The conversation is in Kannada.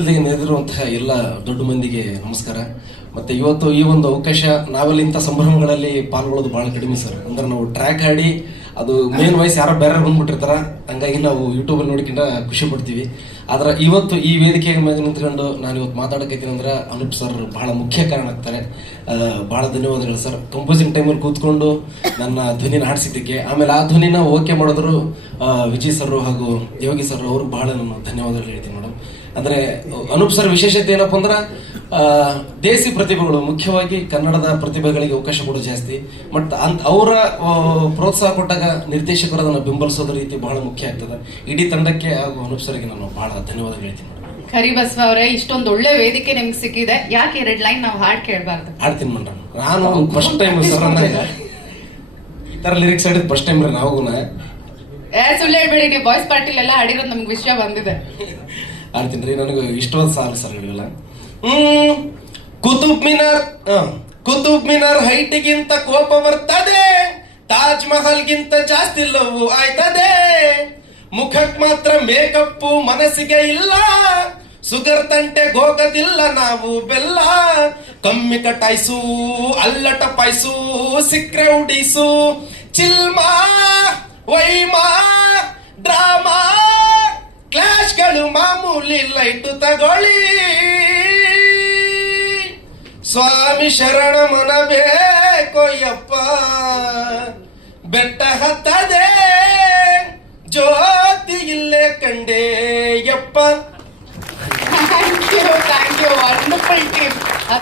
ಇಲ್ಲಿ ನೆರೆದಿರುವಂತಹ ಎಲ್ಲ ದೊಡ್ಡ ಮಂದಿಗೆ ನಮಸ್ಕಾರ. ಮತ್ತೆ ಇವತ್ತು ಈ ಒಂದು ಅವಕಾಶ ನಾವೆಲ್ಲ ಇಂಥ ಸಂಭ್ರಮಗಳಲ್ಲಿ ಪಾಲ್ಗೊಳ್ಳೋದು ಬಹಳ ಕಡಿಮೆ ಸರ್. ಅಂದ್ರೆ ನಾವು ಟ್ರ್ಯಾಕ್ ಆಡಿ ಅದು ಮೇನ್ ವಾಯ್ಸ್ ಯಾರೋ ಬೇರೆ ಬಂದ್ಬಿಟ್ಟಿರ್ತಾರ, ಹಂಗಾಗಿ ನಾವು ಯೂಟ್ಯೂಬ್ ಅಲ್ಲಿ ನೋಡ್ಕೊಂಡ ಖುಷಿ ಪಡ್ತೀವಿ. ಆದ್ರೆ ಇವತ್ತು ಈ ವೇದಿಕೆ ಮೇಲೆ ನಿಂತ್ಕೊಂಡು ನಾನು ಇವತ್ತು ಮಾತಾಡಕೈತೀನಿ ಅಂದ್ರೆ ಅನೂಪ್ ಸರ್ ಬಹಳ ಮುಖ್ಯ ಕಾರಣ ಆಗ್ತಾರೆ. ಬಹಳ ಧನ್ಯವಾದಗಳು ಸರ್ ಕಂಪೋಸಿಂಗ್ ಟೈಮಲ್ಲಿ ಕೂತ್ಕೊಂಡು ನನ್ನ ಧ್ವನಿನ ಹಾಡಿಸಿದ್ದಕ್ಕೆ, ಆಮೇಲೆ ಆ ಧ್ವನಿನ ಓಕೆ ಮಾಡಿದ್ರು ವಿಜಯ್ ಸರ್ ಹಾಗೂ ಯೋಗಿ ಸರ್ ಅವರು ಬಹಳ ನಾನು ಧನ್ಯವಾದಗಳು ಹೇಳ್ತೀನಿ. ಅಂದ್ರೆ ಅನೂಪ್ ಸರ್ ವಿಶೇಷತೆ ಏನಪ್ಪ ಅಂದ್ರೆ ದೇಸಿ ಪ್ರತಿಭೆಗಳು ಮುಖ್ಯವಾಗಿ ಕನ್ನಡದ ಪ್ರತಿಭೆಗಳಿಗೆ ಅವಕಾಶ ಕೊಡೋದು ಜಾಸ್ತಿ. ಬಟ್ ಅಂತ ಅವರ ಪ್ರೋತ್ಸಾಹ ಕೊಟ್ಟಾಗ ನಿರ್ದೇಶಕರು ಅದನ್ನು ಬೆಂಬಲಿಸೋದ ರೀತಿ ಬಹಳ ಮುಖ್ಯ ಆಗ್ತದೆ. ಇಡೀ ತಂಡಕ್ಕೆ ಹಾಗೂ ಅನೂಪ್ ಸರ್ಗೆ ನಾನು ಬಹಳ ಧನ್ಯವಾದ ಹೇಳ್ತೀನಿ ಕರಿ ಕರಿಬಸವ ಅವರೇ ಇಷ್ಟೊಂದು ಒಳ್ಳೆ ವೇದಿಕೆ ನಿಮ್ಗೆ ಸಿಕ್ಕಿದೆ. ಯಾಕೆ ಎರಡ್ ಲೈನ್ ನಾವು ಹಾಡ್ ಕೇಳಬಾರ್ದು? ಹಾಡ್ತೀನಿ ಮೇಡಮ್ ನಾನು ಫಸ್ಟ್ ಟೈಮ್ ಸರ್ ಈ ಥರ ಲಿರಿಕ್ಸ್ ಹಾಡಿದ ಫಸ್ಟ್ ಟೈಮ್ ರೀ ನಾವು ಸುಳ್ಳು ಹೇಳ್ಬೇಡಿ ನೀವು ಬಾಯ್ಸ್ ಪಾರ್ಟಿಲೆಲ್ಲ ಹಾಡಿರೋದು ನಮ್ಗೆ ವಿಷಯ ಬಂದಿದೆ. ಆಡ್ತೀನಿ ರೀ, ನನಗೆ ಇಷ್ಟೊಂದು ಸಾಲು ಸರ್ ಇವೆಲ್ಲ ಹ್ಮ್, ಕುತುಬ್ ಮಿನಾರ್ ಕುತುಬ್ ಮಿನಾರ್ ಹೈಟ್ಗಿಂತ ಕೋಪ ಬರ್ತದೆ, ತಾಜ್ ಮಹಲ್ಗಿಂತ ಜಾಸ್ತಿ ಲವ್ ಆಯ್ತದೆ. ಮುಖಕ್ ಮಾತ್ರ ಮೇಕಪ್ಪು ಮನಸ್ಸಿಗೆ ಇಲ್ಲ, ಸುಗರ್ ತಂಟೆ ಹೋಗೋದಿಲ್ಲ ನಾವು ಬೆಲ್ಲ. ಕಮ್ಮಿ ಕಟಾಯಿಸು, ಅಲ್ಲಟ ಪಾಯಿಸು, ಸಿಕ್ರೆ ಉಡಿಸು, ಚಿಲ್ಮಾ ವೈಮಾ ಲೈಟು ತಗೊಳ್ಳಿ. ಸ್ವಾಮಿ ಶರಣ ಮನ ಮನಬೇಕೋಯ್ಯಪ್ಪ ಬೆಟ್ಟ ಹತ್ತದೆ, ಜ್ಯೋತಿ ಇಲ್ಲೇ ಕಂಡೇಯಪ್ಪ thank you thank you wonderful tip